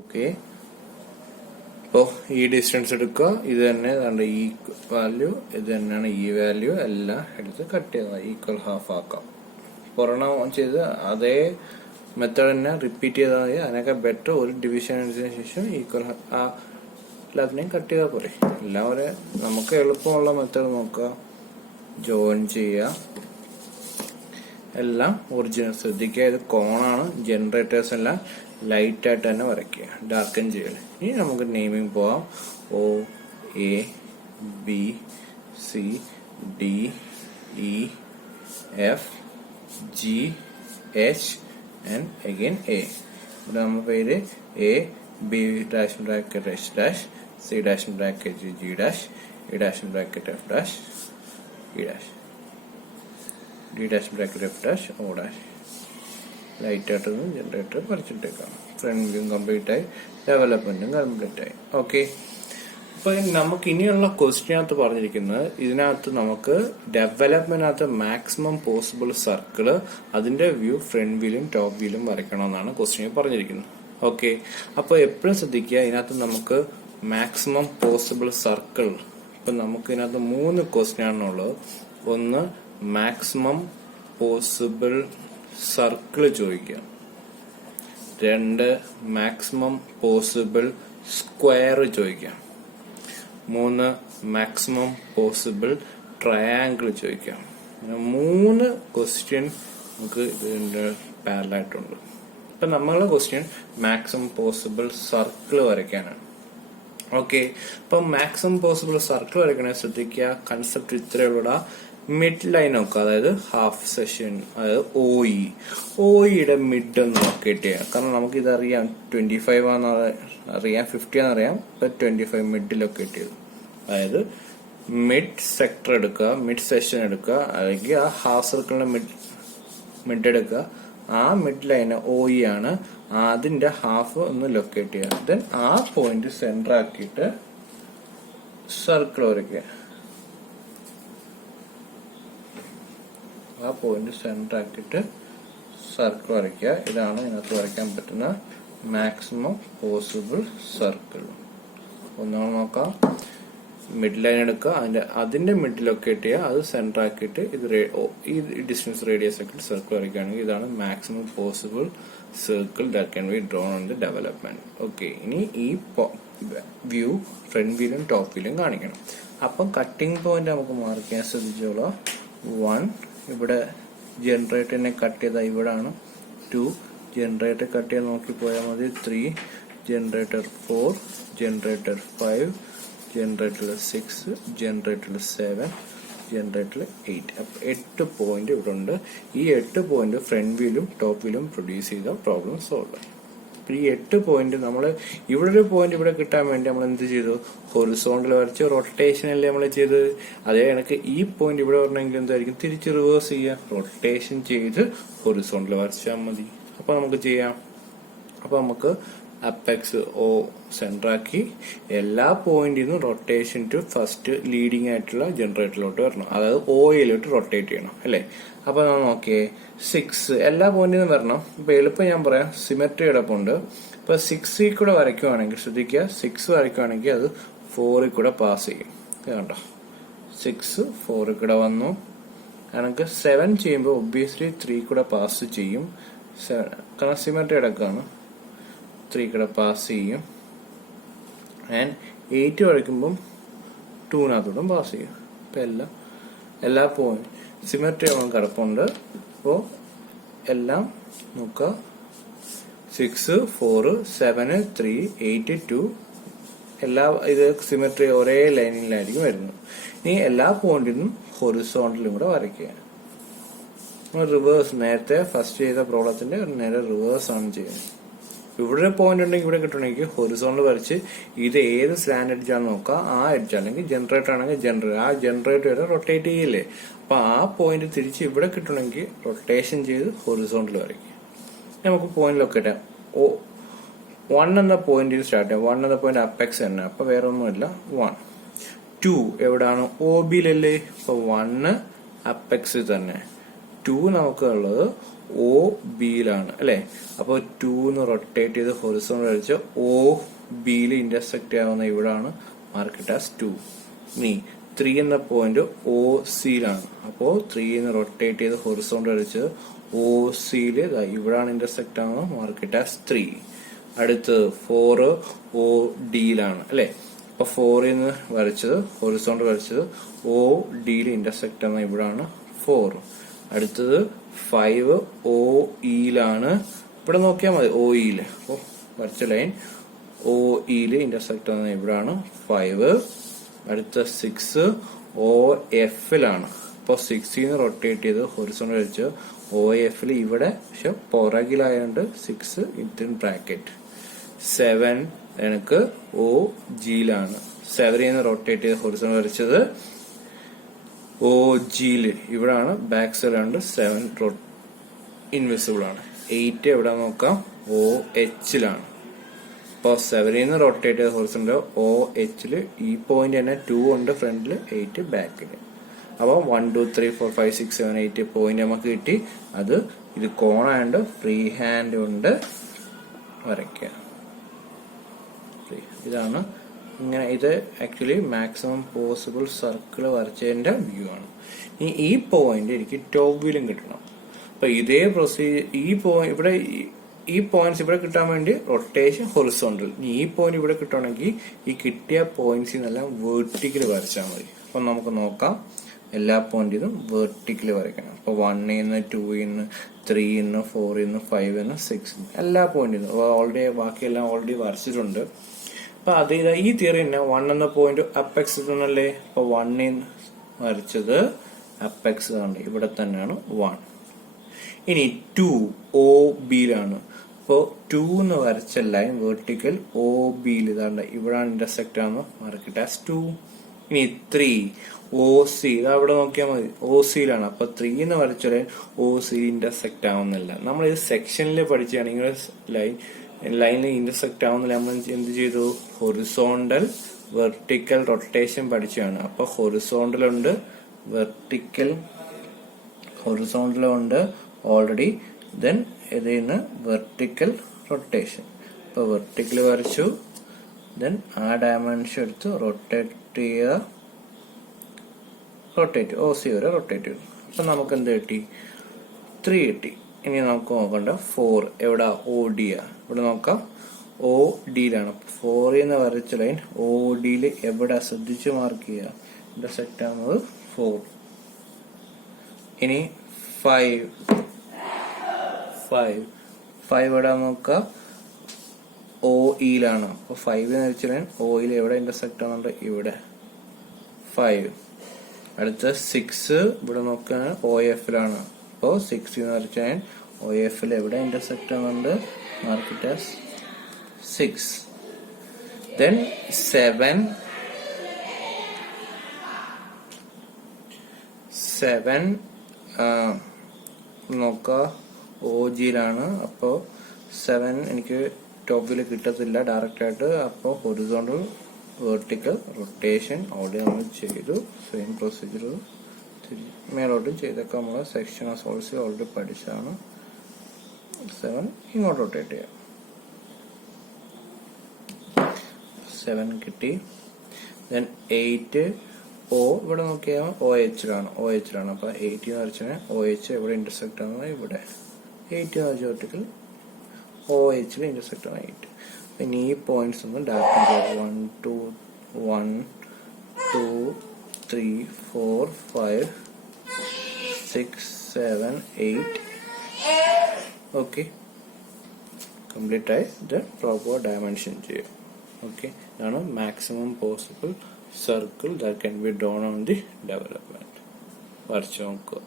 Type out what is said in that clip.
Okay, അപ്പോൾ ഈ distance എടുക്കുക. ഇത് തന്നെ ഈ വാല്യൂ, ഇത് തന്നെയാണ് ഈ വാല്യൂ, എല്ലാം എടുത്ത് കട്ട് ചെയ്താൽ ഈക്വൽ ഹാഫ് ആക്കാം. ഒരെണ്ണം ചെയ്ത് അതേ മെത്തേഡ് തന്നെ റിപ്പീറ്റ് ചെയ്താൽ മതി. അതിനൊക്കെ ബെറ്റർ ഒരു ഡിവിഷൻ എടുത്തതിന് ശേഷം ഈക്വൽ ആ എല്ലാത്തിനെയും കട്ട് ചെയ്താൽ പോരെ. എല്ലാം ഒരേ നമുക്ക് എളുപ്പമുള്ള മെത്തേഡ് നോക്കുക. ജോയിൻ ചെയ്യുക, എല്ലാം ഒറിജിനൽ. ശ്രദ്ധിക്കുക, ഇത് കോണാണ്. ജനറേറ്റേഴ്സ് എല്ലാം ലൈറ്റ് ആയിട്ട് തന്നെ വരയ്ക്കുക, ഡാർക്കൻ ചെയ്യല്. ഇനി നമുക്ക് നെയിമിങ് പോവാം. O, A, B, C, D, E, F, G, H and again A. ഇവിടെ നമ്മുടെ പേര് A, B dash bracket H dash, C dash bracket G dash, E dash bracket F dash, E dash, D dash bracket F dash, O dash. Light ആയിട്ടൊന്ന് generator വരച്ചിട്ടേക്കാം. Front view complete ആയി, ഡെവലപ്മെന്റും complete ആയി. Okay, അപ്പൊ നമുക്ക് ഇനിയുള്ള ക്വസ്റ്റ്യനകത്ത് പറഞ്ഞിരിക്കുന്നത്, ഇതിനകത്ത് നമുക്ക് ഡെവലപ്മെന്റിനകത്ത് maximum possible circle, അതിന്റെ വ്യൂ ഫ്രണ്ട് വ്യൂലും ടോപ്പ് വ്യൂലും വരയ്ക്കണമെന്നാണ് ക്വസ്റ്റ്യൻ പറഞ്ഞിരിക്കുന്നത്. ഓക്കെ, അപ്പൊ എപ്പോഴും ശ്രദ്ധിക്കുക, ഇതിനകത്ത് നമുക്ക് മാക്സിമം പോസിബിൾ സർക്കിൾ. ഇപ്പൊ നമുക്ക് ഇതിനകത്ത് 3 ക്വസ്റ്റ്യൻ ആണുള്ളത്. ഒന്ന് മാക്സിമം പോസിബിൾ സർക്കിൾ ചോദിക്കാം. 2 മാക്സിമം പോസിബിൾ സ്ക്വയർ ചോദിക്കാം. 3 മാക്സിമം പോസിബിൾ ട്രയാങ്കിൾ ചോദിക്കാം. 3 ക്വസ്റ്റ്യൻ നമുക്ക് ഇതിന്റെ പാരലായിട്ടുണ്ട്. ഇപ്പൊ നമ്മളുടെ ക്വസ്റ്റ്യൻ മാക്സിമം പോസിബിൾ സർക്കിൾ വരയ്ക്കാനാണ്. ഓക്കെ, അപ്പൊ മാക്സിമം പോസിബിൾ സർക്കിൾ വരയ്ക്കണേ ശ്രദ്ധിക്കുക. കൺസെപ്റ്റ് ഇത്രയുള്ള മിഡ് ലൈൻ നോക്കുക, അതായത് ഹാഫ് സെഷൻ, അതായത് OE മിഡ് ഒന്ന് ലൊക്കേറ്റ് ചെയ്യാം. കാരണം നമുക്ക് ഇത് അറിയാം, 25 ആണെന്ന് അറിയാം, 50 ആണെന്നറിയാം. ഇപ്പൊ 25 മിഡ് ലൊക്കേറ്റ് ചെയ്തു. അതായത് മിഡ് സെക്ടർ എടുക്കുക, മിഡ് സെഷൻ എടുക്കുക, അല്ലെങ്കിൽ ആ ഹാഫ് സർക്കിളിന്റെ മിഡ് എടുക്കുക. ആ മിഡ് ലൈന് OE ആണ്, അതിന്റെ ഹാഫ് ഒന്ന് ലൊക്കേറ്റ് ചെയ്യുക. ദെൻ ആ പോയിന്റ് സെന്റർ ആക്കിയിട്ട് സർക്കിൾ വരയ്ക്കുക. ആ പോയിന്റ് സെന്റർ ആക്കിയിട്ട് സർക്കിൾ വരയ്ക്കുക. ഇതാണ് ഇതിനകത്ത് വരയ്ക്കാൻ പറ്റുന്ന മാക്സിമം പോസിബിൾ സർക്കിൾ. ഒന്നുകൂടെ നോക്കാം. മിഡ് ലൈൻ എടുക്കുക, അതിന്റെ മിഡ് ലൊക്കേറ്റ് ചെയ്യുക, അത് സെന്റർ ആക്കിയിട്ട് ഈ ഡിസ്റ്റൻസ് റേഡിയസ് ആക്കിയിട്ട് സർക്കിൾ വരയ്ക്കുകയാണെങ്കിൽ ഇതാണ് maximum possible circle that can be drone on the development. Okay, ഇനി ഈ വ്യൂ ഫ്രണ്ട് വ്യൂലും ടോപ്പ് വ്യൂലും കാണിക്കണം. അപ്പം കട്ടിംഗ് പോയിന്റ് നമുക്ക് മാർക്ക് ചെയ്യാൻ ശ്രദ്ധിച്ചോളാം. 1 ഇവിടെ ജനറേറ്ററിനെ കട്ട് ചെയ്ത ഇവിടാണ്. 2 ജനറേറ്റർ കട്ട് ചെയ്ത് നോക്കി പോയാൽ മതി. 3 generator 4 generator 5 generator 6 generator 7 generator 8. അപ്പൊ 8 പോയിന്റ് ഇവിടെ ഉണ്ട്. ഈ 8 പോയിന്റ് ഫ്രണ്ട് വ്യൂലും ടോപ്പ് വ്യൂലും പ്രൊഡ്യൂസ് ചെയ്ത പ്രോബ്ലം സോൾവ്. ഈ 8 പോയിന്റ് നമ്മൾ ഇവിടെ ഒരു പോയിന്റ് ഇവിടെ കിട്ടാൻ വേണ്ടി നമ്മൾ എന്ത് ചെയ്തു? ഹൊറിസോണ്ടൽ വരച്ച് റൊട്ടേഷൻ അല്ലേ നമ്മൾ ചെയ്ത്. അതേ കണക്ക് ഈ പോയിന്റ് ഇവിടെ വരണമെങ്കിൽ എന്തായിരിക്കും? തിരിച്ച് റിവേഴ്സ് ചെയ്യുക, റൊട്ടേഷൻ ചെയ്ത് ഹൊറിസോണ്ടൽ വരച്ചാൽ മതി. അപ്പൊ നമുക്ക് ചെയ്യാം. അപ്പൊ നമുക്ക് അപ്പെക്സ് O സെന്റർ ആക്കി എല്ലാ പോയിന്റിന്നും റൊട്ടേഷൻ ടു ഫസ്റ്റ് ലീഡിങ് ആയിട്ടുള്ള ജനറേറ്ററിലോട്ട് വരണം. അതായത് OAയിലോട്ട് റൊട്ടേറ്റ് ചെയ്യണം അല്ലെ. അപ്പൊ നമ്മൾ നോക്കിയേ 6 എല്ലാ പോയിന്റിനും വരണം. ഇപ്പൊ എളുപ്പം ഞാൻ പറയാം, സിമെട്രി കിടപ്പുണ്ട്. ഇപ്പൊ 6 കൂടെ വരയ്ക്കുവാണെങ്കിൽ ശ്രദ്ധിക്കുക, 6 വരയ്ക്കുവാണെങ്കിൽ അത് 4 കൂടെ പാസ് ചെയ്യും. കണ്ടോ, 6 4 കൂടെ വന്നു. കണക്ക് 7 ചെയ്യുമ്പോൾ ഒബ്വിയസ്ലി 3 കൂടെ പാസ് ചെയ്യും. കാരണം സിമെട്രി കിടക്കാണ്, 3 കൂടെ പാസ് ചെയ്യും. ആൻഡ് 8 വരയ്ക്കുമ്പം 2-നകത്തോടും പാസ് ചെയ്യും. ഇപ്പൊ എല്ലാ പോയിന്റ് സിമെട്രി ആവാൻ കിടപ്പുണ്ട്. അപ്പോ എല്ലാം നോക്കുക, 6 4 7 3 8 2 എല്ലാ ഇത് സിമെട്രി ഒരേ ലൈനിലായിരിക്കും വരുന്നത്. ഇനി എല്ലാ പോയിന്റിനും ഹൊറിസോണ്ടലും കൂടെ വരയ്ക്കുക. റിവേഴ്സ്, നേരത്തെ ഫസ്റ്റ് ചെയ്ത പ്രോബ്ലത്തിന്റെ നേരെ റിവേഴ്സ് ആണ് ചെയ്യുന്നത്. ഇവിടെ പോയിന്റ് ഉണ്ടെങ്കിൽ ഇവിടെ കിട്ടണമെങ്കിൽ ഹൊറിസോണ്ടൽ വരച്ച് ഇത് ഏത് സ്ലാൻഡ് എഡ്ജാണെന്ന് നോക്കാം. ആ എഡ്ജ് അല്ലെങ്കിൽ ജനറേറ്റർ ആണെങ്കിൽ ജനറേറ്റർ, ആ ജനറേറ്റർ വരെ റൊട്ടേറ്റ് ചെയ്യില്ലേ. അപ്പൊ ആ പോയിന്റ് തിരിച്ച് ഇവിടെ കിട്ടണമെങ്കിൽ റൊട്ടേഷൻ ചെയ്ത് ഹൊറിസോണ്ടൽ വരയ്ക്കുക. നമുക്ക് പോയിന്റ് ലൊക്കേറ്റ് ചെയ്യാം. 1 എന്ന പോയിന്റിൽ സ്റ്റാർട്ട് ചെയ്യാം. 1 എന്ന പോയിന്റ് അപ്പെക്സ് തന്നെ. അപ്പൊ വേറെ ഒന്നുമില്ല. 1 2 എവിടാണ്? OBയിലല്ലേ. ഇപ്പൊ 1 അപ്പെക്സ് തന്നെ, 2 നമുക്ക് ഉള്ളത് ഒ ബിയിലാണ് അല്ലെ. അപ്പോൾ 2 റൊട്ടേറ്റ് ചെയ്ത് ഹൊറിസോണ്ടൽ വരച്ച് ഒ ബിയിൽ ഇന്റർസെക്ട് ആവുന്ന ഇവിടാണ് മാർക്ക് ആസ് 2. ഇനി 3 എന്ന പോയിന്റ് ഒ സിയിലാണ്. അപ്പോൾ 3 റൊട്ടേറ്റ് ചെയ്ത് ഹൊറിസോണ്ടൽ വരച്ച് ഒ സിയിൽ ഇവിടാണ് ഇന്റർസെക്ട് ആവുന്നത്, മാർക്ക് ആസ് 3. അടുത്തത് 4 ഒ ഡിയിലാണ് അല്ലെ. അപ്പൊ 4 വരച്ചത് ഹൊറിസോണ്ടൽ വരച്ചത് ഒ ഡിയിൽ ഇന്റർസെക്ട് ആവുന്ന ഇവിടാണ് 4. അടുത്തത് 5 ഒ ഇയിലാണ്. ഇവിടെ നോക്കിയാൽ മതി ഒ ഇയിൽ. അപ്പോൾ വരച്ച ലൈൻ ഒ ഇയിൽ ഇന്റർസെക്ട് ആവുന്ന ഇവിടാണ് 5. അടുത്ത 6 ഒ എഫിലാണ്. അപ്പോൾ 6 റൊട്ടേറ്റ് ചെയ്ത് ഹൊറിസോണ്ടൽ വരച്ച് ഒ എഫിൽ ഇവിടെ, പക്ഷെ പുറകിലായതുകൊണ്ട് 6 ഇൻ ബ്രാക്കറ്റ്. 7 എനിക്ക് ഒ ജിയിലാണ്. 7 റൊട്ടേറ്റ് ചെയ്ത് ഹൊറിസോണ്ടൽ വരച്ചത് ഒ ജിയില് ഇവിടാണ്, ബാക്ക് സൈഡ് ആണ്. 7 ഇൻവിസിബിൾ ആണ്. 8 എവിടെ നോക്കാം, ഒ എച്ചിലാണ്. അപ്പോൾ 7 റൊട്ടേറ്റ് ചെയ്ത് ഹൊറിസോണ്ടൽ ഒ എച്ചില് ഈ പോയിന്റ് തന്നെ 2 ഉണ്ട് ഫ്രണ്ടില്, 8 ബാക്കില്. അപ്പോൾ 1 2 3 4 5 6 7 8 പോയിന്റ് നമുക്ക് കിട്ടി. അത് ഇത് കോണായോണ്ട് ഫ്രീ ഹാൻഡ് കൊണ്ട് വരയ്ക്കുക. ഇതാണ് ഇങ്ങനെ. ഇത് ആക്ച്വലി മാക്സിമം പോസിബിൾ സർക്കിൾ വരച്ചതിന്റെ വ്യൂ ആണ്. ഇനി ഈ പോയിന്റ് എനിക്ക് ടോപ്പ് വ്യൂലും കിട്ടണം. അപ്പൊ ഇതേ പ്രൊസീജിയർ ഈ പോയിന്റ്സ് ഇവിടെ കിട്ടാൻ വേണ്ടി റൊട്ടേഷൻ ഹൊറിസോണ്ടൽ. ഈ പോയിന്റ് ഇവിടെ കിട്ടണമെങ്കിൽ ഈ കിട്ടിയ പോയിന്റ്സിനെല്ലാം വെർട്ടിക്കൽ വരച്ചാൽ മതി. അപ്പൊ നമുക്ക് നോക്കാം. എല്ലാ പോയിന്റിനും വെർട്ടിക്കൽ വരയ്ക്കണം. അപ്പൊ 1 2 3 4 5 6 എല്ലാ പോയിന്റിനും ഓൾറെഡി ബാക്കിയെല്ലാം ഓൾറെഡി വരച്ചിട്ടുണ്ട്. അപ്പൊ അത് ഈ തിയറി തന്നെ 1 എന്ന പോയിന്റ് അപ്പെക്സ് തന്നല്ലേ. അപ്പൊ 1 വരച്ചത് അപ്പെക്സ് ആണ്, ഇവിടെ തന്നെയാണ് 1. ഇനി 2 ഒ ബിയിലാണ്. അപ്പോ 2 വരച്ച ലൈൻ വെർട്ടിക്കൽ ഒ ബിയിൽ ഇതാണ്ട് ഇവിടാണ് ഇന്റർസെക്ട് ആവുന്ന, മാർക്ക് ആസ് 2. ഇനി 3 ഒ സി, ഇത് അവിടെ നോക്കിയാൽ മതി, ഒ സിയിലാണ്. അപ്പൊ 3 വരച്ച ലൈൻ ഒ സി ഇന്റർസെക്ട് ആവുന്നില്ല. നമ്മൾ ഇത് സെക്ഷനിൽ പഠിച്ചാണെങ്കിൽ ലൈനിൽ ഇന്റർസെക്ട് ആവുന്നില്ല. നമ്മൾ എന്ത് ചെയ്തു, ഹൊറിസോണ്ടൽ വെർട്ടിക്കൽ റൊട്ടേഷൻ പഠിച്ചാണ്. അപ്പൊ ഹൊറിസോണ്ടൽ ഉണ്ട്, ഹൊറിസോണ്ടലുണ്ട് ഓൾറെഡി. ദെൻ ഇതിന് വെർട്ടിക്കൽ റൊട്ടേഷൻ. ഇപ്പൊ വെർട്ടിക്കൽ വരച്ചു, ദെൻ ആ ഡയമെൻഷൻ എടുത്ത് റൊട്ടേറ്റ് ഒ സി വരെ റൊട്ടേറ്റ് ചെയ്തു. അപ്പൊ നമുക്ക് എന്ത് കിട്ടി, 3 കിട്ടി. ഇനി നമുക്ക് നോക്കണ്ട 4 എവിടെ, ഒ ഡി ആ. ഇവിടെ നോക്കാം, ഒ ഡിയിലാണ്. 4 വരച്ച ലൈൻ ഒ ഡിയിൽ എവിടെ ശ്രദ്ധിച്ച് മാർക്ക് ചെയ്യുക, ഇന്റർസെക്ട് ആവുന്നത് 4. ഇനി 5 എവിടെ നോക്കുക, ഒ ഇയിലാണ്. അപ്പൊ 5 വരച്ച ലൈൻ ഒ യിൽ എവിടെ ഇന്റർസെക്ട് ആവുന്നുണ്ട്, ഇവിടെ 5. അടുത്ത 6 ഇവിടെ നോക്കുക, ഒ എഫിലാണ്. അപ്പോ 6 വരച്ച ലൈൻ ഒ എഫിൽ എവിടെ ഇന്റർസെക്ട് ആവുന്നുണ്ട്, മാർക്ക് ആസ് 6. Then 7 നോക്കുക, ഒ ജിയിലാണ്. അപ്പോ 7 എനിക്ക് ടോപ്പിൽ കിട്ടത്തില്ല ഡയറക്റ്റ് ആയിട്ട്. അപ്പോൾ ഹൊറിസോണ്ടൽ വെർട്ടിക്കൽ റൊട്ടേഷൻ അവിടെ നമ്മൾ ചെയ്തു. സെയിം പ്രൊസീജിയർ മേലോട്ടും ചെയ്തൊക്കെ നമ്മൾ സെക്ഷൻ ഓഫ് സോൾസ് ഓൾറെഡി പഠിച്ചാണ്. 7 ഇങ്ങോട്ട് റൊട്ടേറ്റ് ചെയ്യാം. 7 കിട്ടി. ദെൻ 8 ഒ ഇവിടെ നോക്കിയാൽ ഒ എച്ചിലാണ്. അപ്പൊ 8 വരച്ചാൽ ഒ എച്ച് എവിടെ ഇന്റർസെക്ട് ആവുന്നത്, ഇവിടെ. 8 വരച്ച വെർട്ടിക്കൽ ഒ എച്ചിൽ ഇന്റർസെക്ട് ആണ് 8. ഇനി ഈ പോയിന്റ്സ് ഒന്ന് ഡയറക്റ്റ് 1 2 3 4 5 6 7 8. ഓക്കെ, കംപ്ലീറ്റ് ആയി. ഇത് പ്രോപ്പർ ഡയമെൻഷൻ ചെയ്യും. ഓക്കെ, ഇതാണ് maximum possible circle that can be drone on the development. വരച്ചു നോക്കുക.